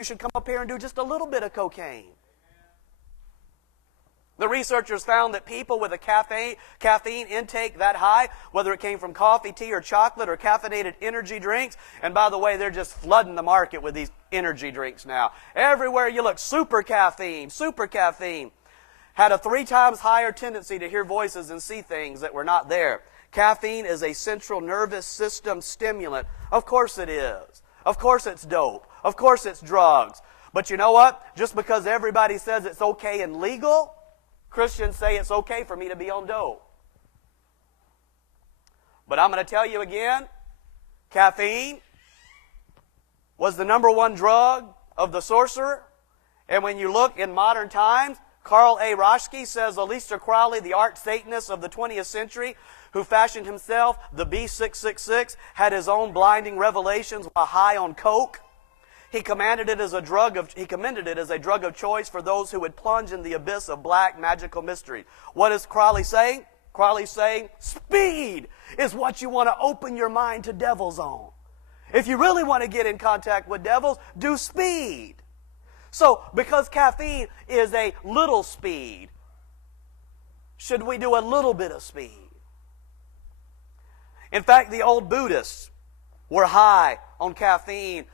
you should come up here and do just a little bit of cocaine. The researchers found that people with a caffeine intake that high, whether it came from coffee, tea, or chocolate, or caffeinated energy drinks, and by the way, they're just flooding the market with these energy drinks now. Everywhere you look, super caffeine, had a 3 times higher tendency to hear voices and see things that were not there. Caffeine is a central nervous system stimulant. Of course it is. Of course it's dope. Of course it's drugs. But you know what? Just because everybody says it's okay and legal, Christians say it's okay for me to be on dope. But I'm going to tell you again, caffeine was the #1 drug of the sorcerer. And when you look in modern times, Carl A. Roschke says Aleister Crowley, the arch Satanist of the 20th century, who fashioned himself the B666, had his own blinding revelations while high on coke. He commended it as a drug of choice for those who would plunge in the abyss of black magical mystery. What is Crowley saying? Crowley's saying, speed is what you want to open your mind to devils on. If you really want to get in contact with devils, do speed. So, because caffeine is a little speed, should we do a little bit of speed? In fact, the old Buddhists were high on caffeine.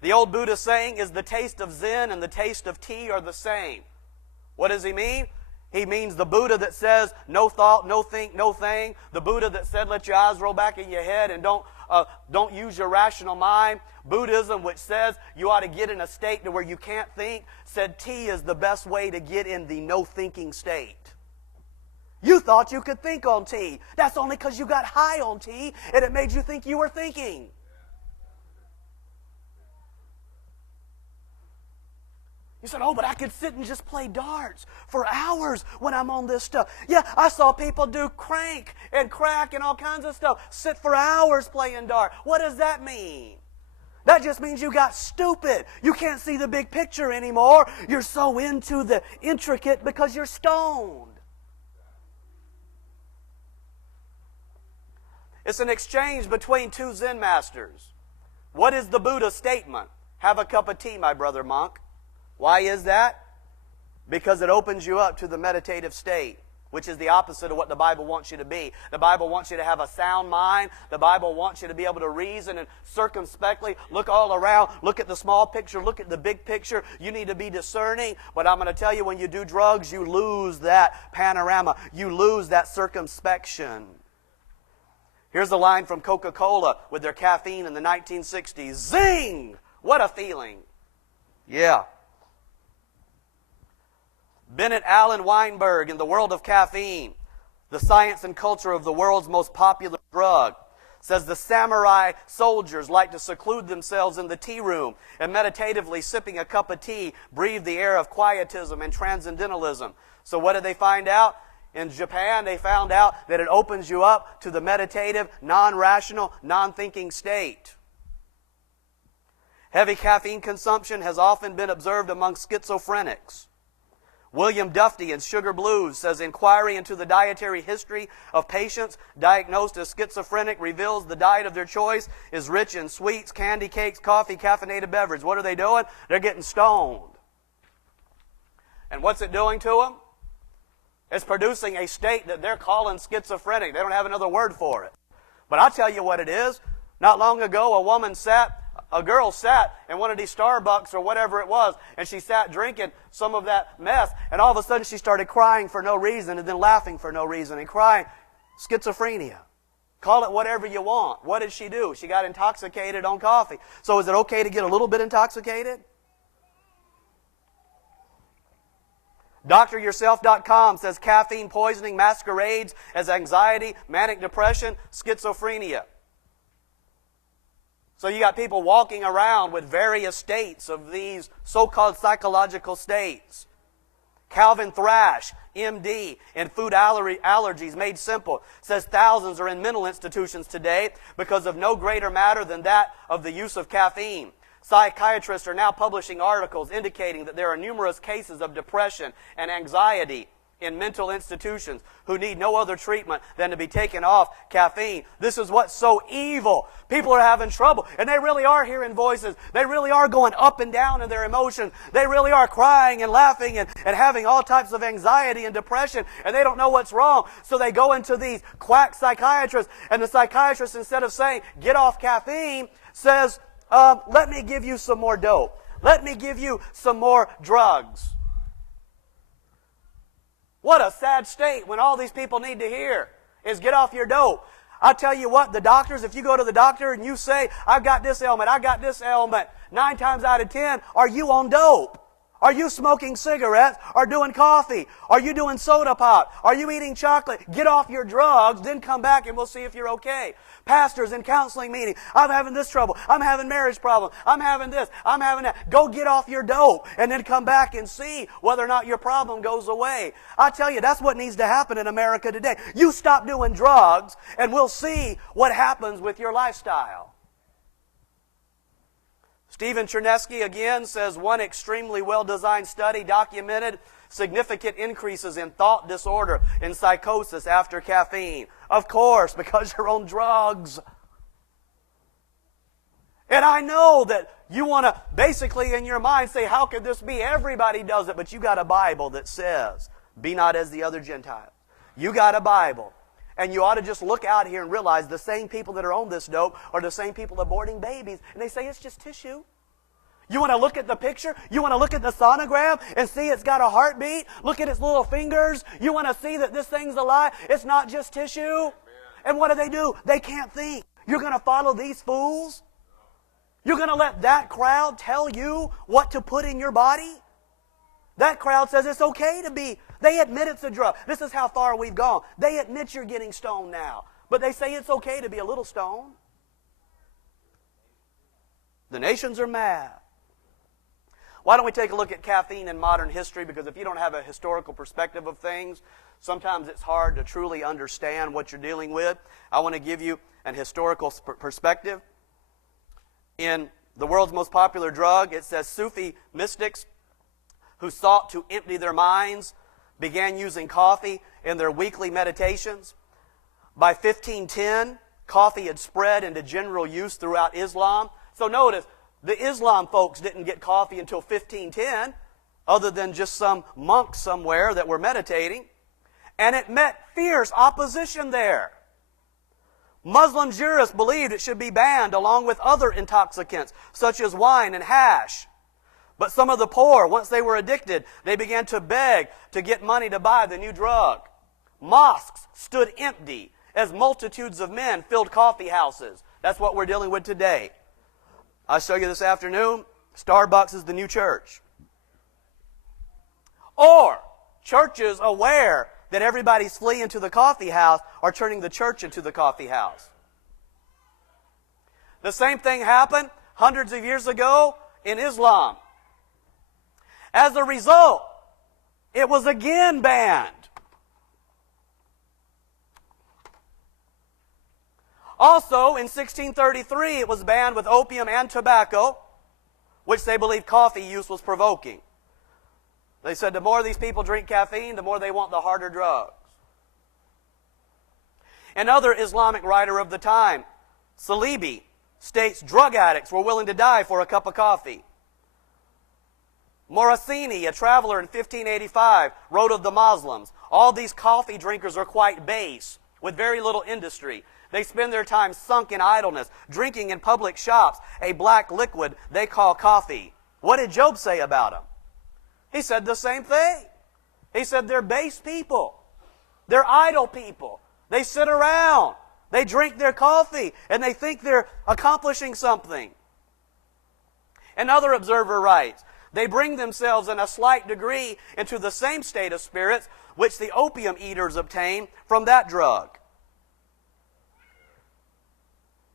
The old Buddha saying is the taste of Zen and the taste of tea are the same. What does he mean? He means the Buddha that says no thought, no think, no thing. The Buddha that said let your eyes roll back in your head and don't use your rational mind. Buddhism, which says you ought to get in a state to where you can't think, said tea is the best way to get in the no thinking state. You thought you could think on tea. That's only because you got high on tea and it made you think you were thinking. You said, oh, but I could sit and just play darts for hours when I'm on this stuff. Yeah, I saw people do crank and crack and all kinds of stuff. Sit for hours playing darts. What does that mean? That just means you got stupid. You can't see the big picture anymore. You're so into the intricate because you're stoned. It's an exchange between 2 Zen masters. What is the Buddha's statement? Have a cup of tea, my brother monk. Why is that? Because it opens you up to the meditative state, which is the opposite of what the Bible wants you to be. The Bible wants you to have a sound mind. The Bible wants you to be able to reason and circumspectly look all around, look at the small picture, look at the big picture. You need to be discerning. But I'm going to tell you, when you do drugs, you lose that panorama. You lose that circumspection. Here's a line from Coca-Cola with their caffeine in the 1960s. Zing! What a feeling. Yeah. Bennett Allen Weinberg in The World of Caffeine, the science and culture of the world's most popular drug, says the samurai soldiers like to seclude themselves in the tea room and meditatively sipping a cup of tea breathe the air of quietism and transcendentalism. So what did they find out? In Japan, they found out that it opens you up to the meditative, non-rational, non-thinking state. Heavy caffeine consumption has often been observed among schizophrenics. William Dufty in Sugar Blues says inquiry into the dietary history of patients diagnosed as schizophrenic reveals the diet of their choice is rich in sweets, candy, cakes, coffee, caffeinated beverage. What are they doing? They're getting stoned. And what's it doing to them? It's producing a state that they're calling schizophrenic. They don't have another word for it. But I'll tell you what it is. Not long ago, a girl sat in one of these Starbucks or whatever it was, and she sat drinking some of that mess, and all of a sudden she started crying for no reason and then laughing for no reason and crying. Schizophrenia. Call it whatever you want. What did she do? She got intoxicated on coffee. So is it okay to get a little bit intoxicated? DoctorYourself.com says caffeine poisoning masquerades as anxiety, manic depression, schizophrenia. So you got people walking around with various states of these so-called psychological states. Calvin Thrash, MD, in Food Allergies Made Simple, says thousands are in mental institutions today because of no greater matter than that of the use of caffeine. Psychiatrists are now publishing articles indicating that there are numerous cases of depression and anxiety in mental institutions who need no other treatment than to be taken off caffeine. This is what's so evil. People are having trouble, and they really are hearing voices. They really are going up and down in their emotions. They really are crying and laughing and having all types of anxiety and depression, and they don't know what's wrong. So they go into these quack psychiatrists, and the psychiatrist, instead of saying, get off caffeine, says, let me give you some more dope. Let me give you some more drugs. What a sad state when all these people need to hear is get off your dope. I'll tell you what, the doctors, if you go to the doctor and you say, I've got this ailment, 9 times out of 10, are you on dope? Are you smoking cigarettes or doing coffee? Are you doing soda pop? Are you eating chocolate? Get off your drugs, then come back and we'll see if you're okay. Pastors in counseling meetings, I'm having this trouble. I'm having marriage problems. I'm having this. I'm having that. Go get off your dope and then come back and see whether or not your problem goes away. I tell you, that's what needs to happen in America today. You stop doing drugs and we'll see what happens with your lifestyle. Stephen Chernesky again says one extremely well-designed study documented significant increases in thought disorder and psychosis after caffeine. Of course, because you're on drugs. And I know that you want to basically in your mind say, how could this be? Everybody does it, but you got a Bible that says, be not as the other Gentiles. You got a Bible. And you ought to just look out here and realize the same people that are on this dope are the same people aborting babies. And they say it's just tissue. You want to look at the picture? You want to look at the sonogram and see it's got a heartbeat? Look at its little fingers. You want to see that this thing's alive? It's not just tissue. Amen. And what do? They can't think. You're going to follow these fools? You're going to let that crowd tell you what to put in your body? That crowd says it's okay to be. They admit it's a drug. This is how far we've gone. They admit you're getting stoned now. But they say it's okay to be a little stoned. The nations are mad. Why don't we take a look at caffeine in modern history? Because if you don't have a historical perspective of things, sometimes it's hard to truly understand what you're dealing with. I want to give you an historical perspective. In the world's most popular drug, it says Sufi mystics who sought to empty their minds began using coffee in their weekly meditations. By 1510, coffee had spread into general use throughout Islam. So notice, the Islam folks didn't get coffee until 1510, other than just some monks somewhere that were meditating. And it met fierce opposition there. Muslim jurists believed it should be banned along with other intoxicants, such as wine and hash. But some of the poor, once they were addicted, they began to beg to get money to buy the new drug. Mosques stood empty as multitudes of men filled coffee houses. That's what we're dealing with today. I'll show you this afternoon, Starbucks is the new church. Or churches aware that everybody's fleeing to the coffee house are turning the church into the coffee house. The same thing happened hundreds of years ago in Islam. As a result, it was again banned. Also, in 1633, it was banned with opium and tobacco, which they believed coffee use was provoking. They said the more these people drink caffeine, the more they want the harder drugs. Another Islamic writer of the time, Salibi, states drug addicts were willing to die for a cup of coffee. Morosini, a traveler in 1585, wrote of the Muslims, all these coffee drinkers are quite base, with very little industry. They spend their time sunk in idleness, drinking in public shops a black liquid they call coffee. What did Job say about them? He said the same thing. He said they're base people. They're idle people. They sit around. They drink their coffee, and they think they're accomplishing something. Another observer writes, they bring themselves in a slight degree into the same state of spirits which the opium eaters obtain from that drug.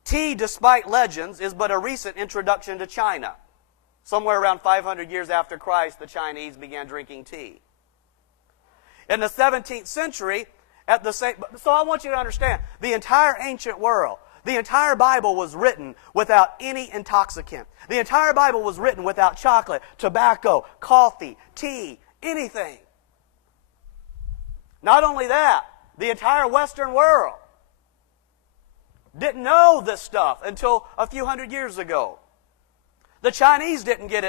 Tea, despite legends, is but a recent introduction to China. Somewhere around 500 years after Christ, the Chinese began drinking tea. In the 17th century, so I want you to understand, the entire ancient world, the entire Bible was written without any intoxicant. The entire Bible was written without chocolate, tobacco, coffee, tea, anything. Not only that, the entire Western world didn't know this stuff until a few hundred years ago. The Chinese didn't get it